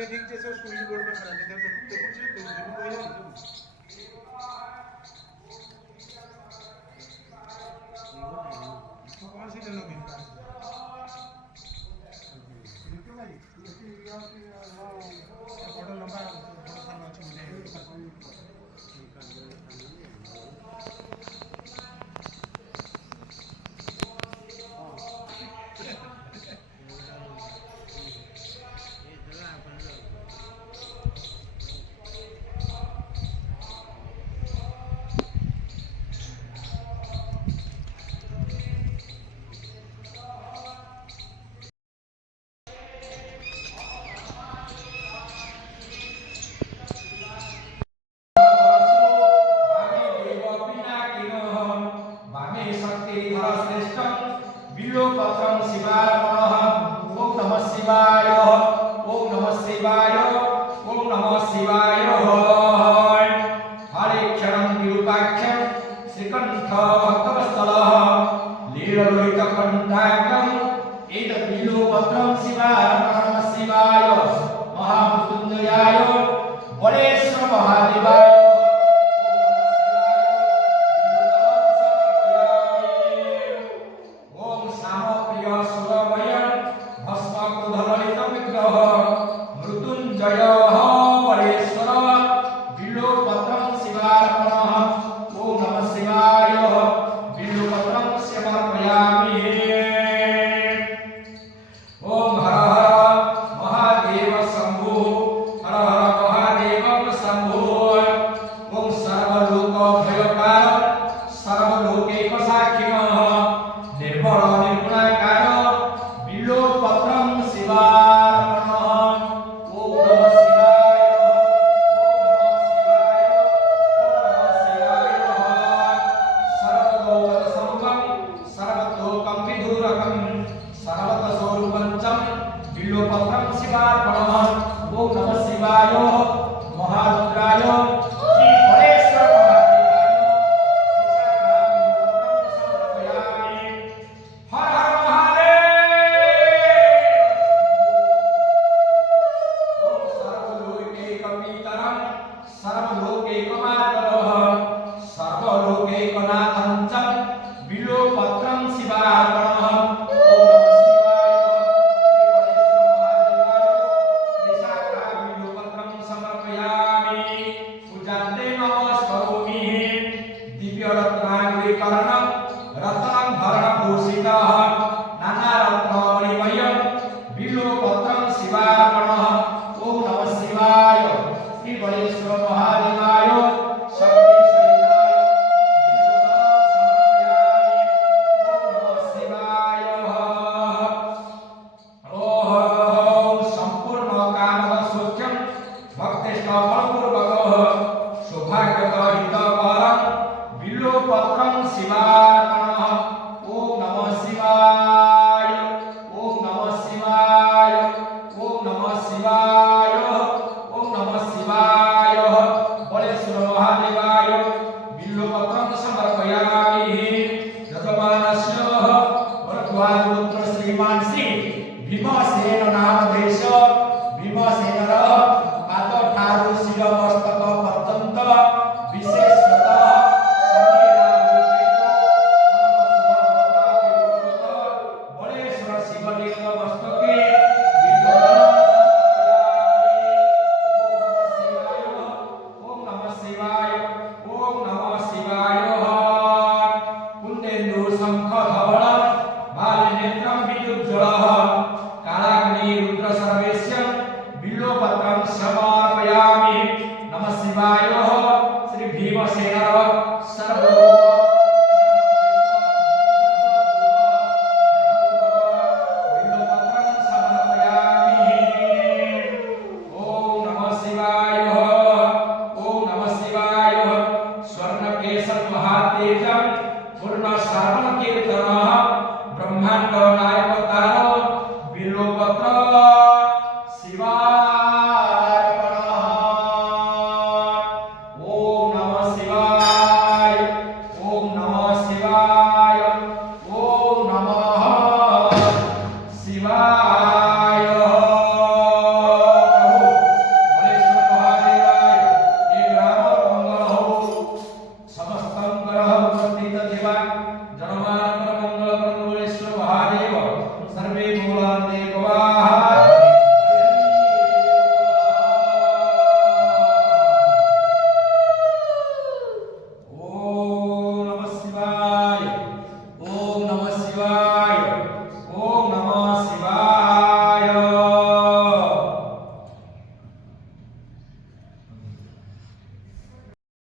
आयुर्वेदिक जैसे सुई बोर्ड में खड़ा था तो कुछ तो दिन को ही तो कौन सी जगह में देखो भाई फोटो लंबा फोटो सारा अच्छी मुझे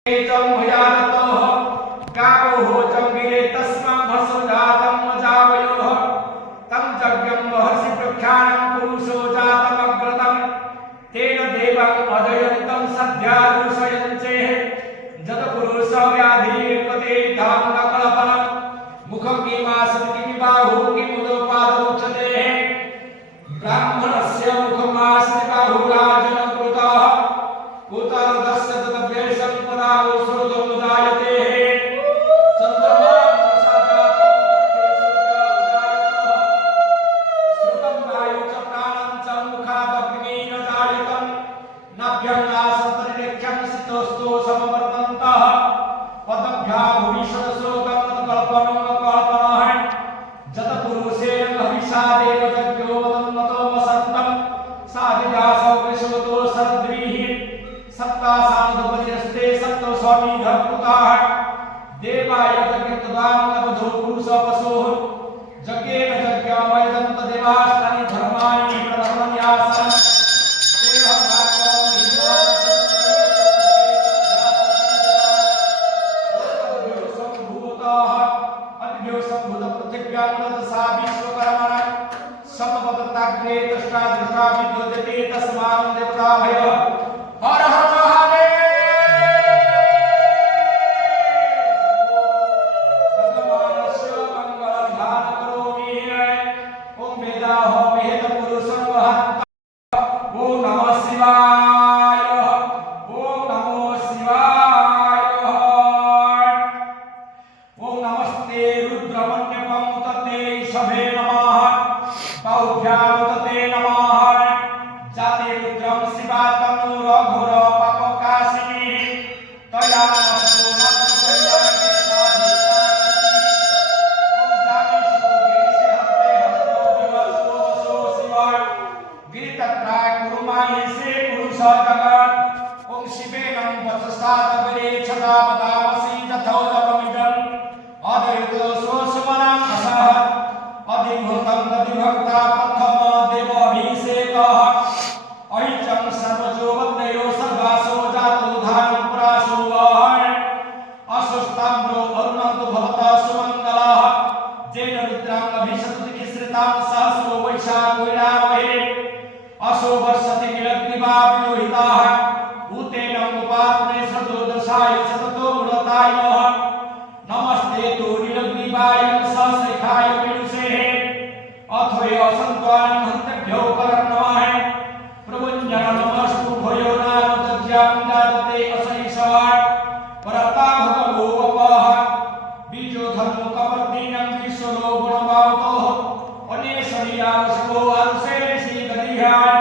तं भयानतोः गावो चंबिरे तस्मां भस्वजातं मजावयोः तं यज्ञं महर्षि प्रख्यानं पुरुषो जातमग्रतं तेन देवम् अजयन्तं सद्यारुषयञ्चे जतपुरुष व्याधिर्पते धामकल्पनं मुखं किमासति किमिबाहु किमुदोपादमुच्यते ब्राह्मणस्य मुखमास्ति बाहुराजनकृतः कुतरदस्य तदभ्येषं परावो श्रुतमुदायते चन्द्रमा श्रुतं वायु च प्राणं च मुखादग्निं न जायतं नाभ्यङ्गासन्तरिक्षं सितोस्तो समवर्तन्तः पदभ्यां भविष्यदश्रोतं तत्कल्पनं कल्पनः जतपुरुषेण हविषादेव यज्ञो वदन्नतो वसन्तं साधिदासौ विश्वतो शरद्भिः सप्तासानुपतिरस्ते सप्तो स्वामी धर्मकृताः देवाय यज्ञतदानवधो पुरुषपशोः यज्ञेन यज्ञमयदन्त देवास्तानि धर्माणि प्रधर्मन्यासं तेह भागवतं अभ्यो सम्भूतपृथिव्यां तथा विश्वकर्मणा समपतताग्रे दृष्टा दृष्टा विद्योते तस्मां देवताभय हर हर महादेव भगवानस्य मंगलध्यान करोमि ओम वेदाहो वेद पुरुषं महत् ओम नमः शिवाय ओम नमो शिवाय ओम नमस्ते रुद्रमन्यपं तते सभे नमः पौभ्यां तते नमः जाते रुद्रं शिवातं रघुर पापकाशिनी तया नमस्तो नमस्तया कृष्णाधिष्ठानि ओम जातिषो गिरिशे हस्ते हस्तो विवस्तो वसो शिवाय गिरितत्राय कुरुमाहि से पुरुष जगत् ओम शिवेनं वचसादगरे छदा वदामसि तथोदपमिदं अदयतो सोऽसुमनं असः अधिभूतं तदिभक्ता प्रथम देवाभिषेकः ऐचं सर्वजो वन्दयो सर्वासो जातो धानं प्रासो वः अशुष्टाम्रो अरुणन्तु भवतः सुमङ्गलः जेन रुद्रां अभिषतति श्रितां सहस्रो वैशाखो विरामहे असो वर्षति नीलग्रीवा विलोहिताः भूतेन उपात्मे सतो दशाय सततो गुणताय नमस्ते तु नीलग्रीवाय सहस्रिखाय विदुषे अथोय असन्त्वानं हन्तेभ्यो परं नमः प्रभुञ्जन नमस्तु भयो नाम तज्ज्ञां जातते असैषाय परता भगवो वपः बीजो धर्मो कपर्दिनं विश्वरो गुणवावतोः अनेशनियावशो अंशे ऋषि गदिहाय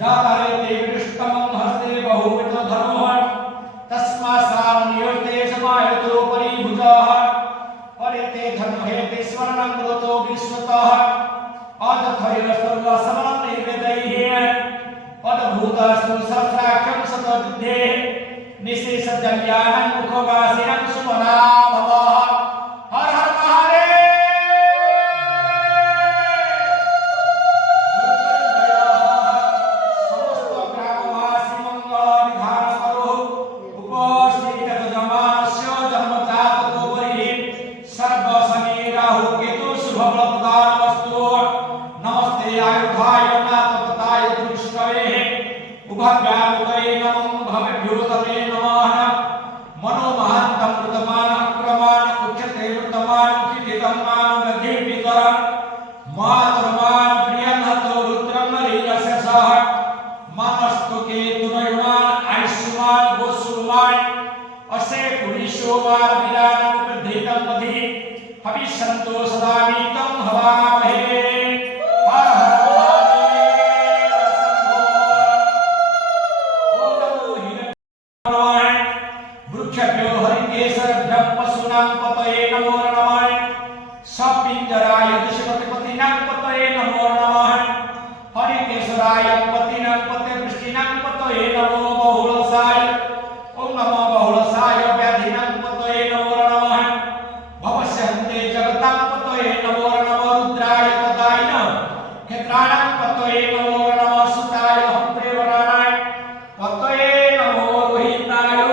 जातारे ते विष्टमं हस्ते बहुविधो धर्मः तस्मात् नियोते समायतो परिभुजः परिते धर्महेते स्वर्णं कृतो विश्वतः अदथय सर्वसमनं निर्वेदैः पदभूतस्तु सहस्राख्यं शतविद्धे निशेषजल्यानं मुखवासिनं सुमना भवः हर हर महादेव समस्त ग्रामवासी मंगलविधान करो उपस्थित जमानस्य जन्मजातको वरिः सर्वशनि राहु केतु शुभफलप्रदानमस्तु नमस्ते आयुधाय नाथपताय दुष्टवे उभव्यामुदये नमो भवेभ्यो तमे नमः मनोमहन्तं कृतमान अक्रमान उच्यते वृतमान किदितं मान गतिर्वितरं मातर्मान प्रियन्हतो रुद्रं नरीयस्य सह मानस्तु केतुनयुमान आयुष्मान गोसुमान असे पुरीशोवार विरानं प्रधितं पथि हविष्यन्तो सदा नीतं हवामहे हर हर वृक्षभ्यो हरिकेशरभ्यः पशूनां पतये नमो नमः सपिञ्जराय दुष्पतिपतिनां पतये नमो नमः हरिकेशराय पतिनां पते वृष्टिनां पतये नमो बहुलसाय ओम नमो बहुलसाय व्याधिनां पतये नमो नमः भवस्यन्ते जगतां पतये नमो नमः रुद्राय तदाय क्षेत्राणां पतये नमो नमः सुताय हंत्रेवराणाय पतये नमो रोहिताय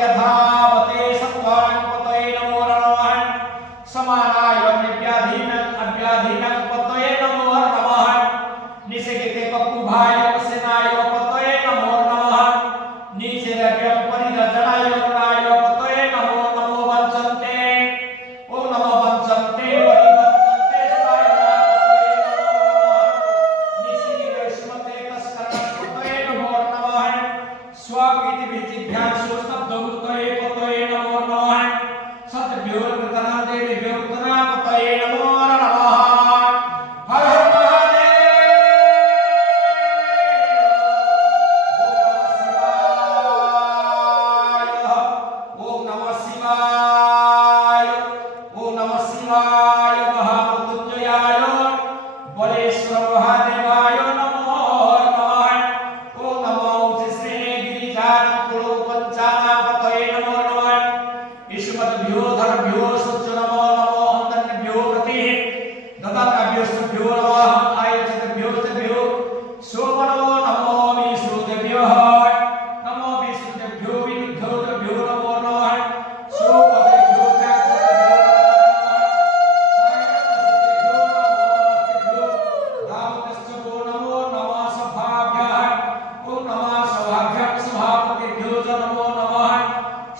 यथावते सत्त्वानुपतये नमो नमः समानाय अव्याधीनं पतये नमो नमः निषेकिते पप्पुभाय सेनाय पतये नमो नमः निषेव्यं परिरजनाय रुणाय पतये नमो नमो वंचन्ते ओम नमो वंचन्ते परिवंचन्ते स्वाय पतये नमो नमः स्वागीति विचिभ्यां सुस्तब्धमुत्तये पतये नमो नमः सत्यभ्यो कृतना देवीभ्यो कृतना पतये नमो नमः हर हर महादेव ओम नमः शिवाय ओम नमः शिवाय महामृत्युंजयाय बलेश्वर महादेवाय नमो नमः ओम नमो उच्चश्रेणे गिरिजानकुलो पंचानापतये नमो नमः ईश्वरभ्यो धर्मभ्यो सच्च नमो नमो अन्धभ्यो प्रति ददाभ्यो नमः आयचितभ्यो तेभ्यो सोमनो नमो विष्णुदेभ्यो नमो विष्णुदेभ्यो विरुद्धोभ्यो नमो नमः सोपदेभ्यो चाक्रेभ्यो नमो नमः सभाभ्यः ओम नमः सभाभ्यः सभापतिभ्यो नमो नमः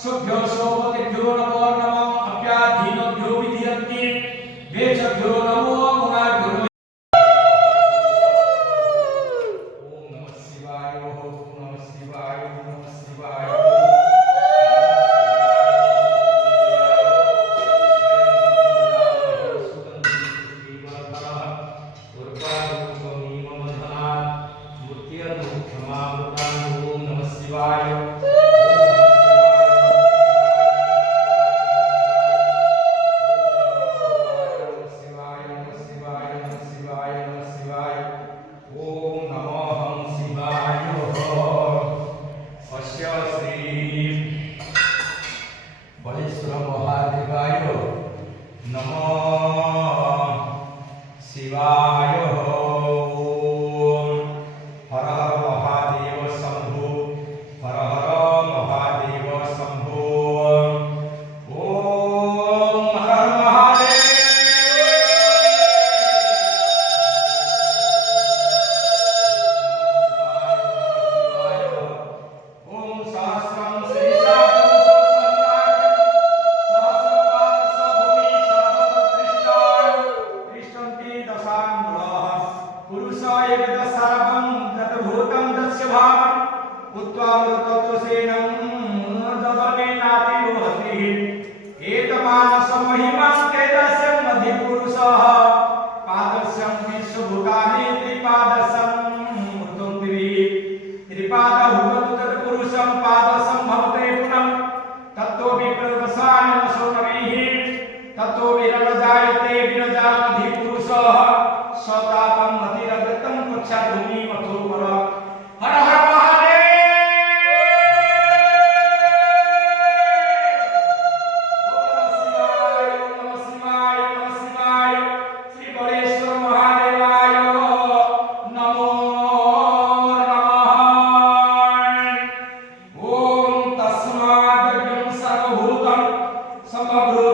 शुभ्यो सोपतिभ्यो नमो नमः अप्याधीनभ्यो विधियन्ति वेशभ्यो नमो गुणाभ्यो ओम नमः शिवाय ओम नमः शिवाय ओम नमः शिवाय ओम नमः शिवाय बलेश्वर महादेवाय नमो शिवाय ओम हर हर महादेव शंभो हर हर महादेव शंभो ओम हर हर महादेव ओम सहस्रम पुरुषाय सर्वं तद्भूतं तस्य भावं उत्वामृतत्वसेनं ददमेनातिरोहति एतमानसमहिमां तेजस्यं मध्यपुरुषः पादस्यं विश्वभूतानि त्रिपादस्यं मृत्युं त्रिपादहुतं तत्पुरुषं पादस्यं भवते पुनः तत्तो विप्रदशानमसोनभिः तत्तो विरलजायते विरजामधिपुरुषः सतापं मतिरगतं पक्षाधूमि मथोपर हर हर महादेव ओम नमः शिवाय ओम नमः शिवाय श्री बलेश्वर महादेवाय नमो नमः ओम तस्माद् सर्वभूतं समभूत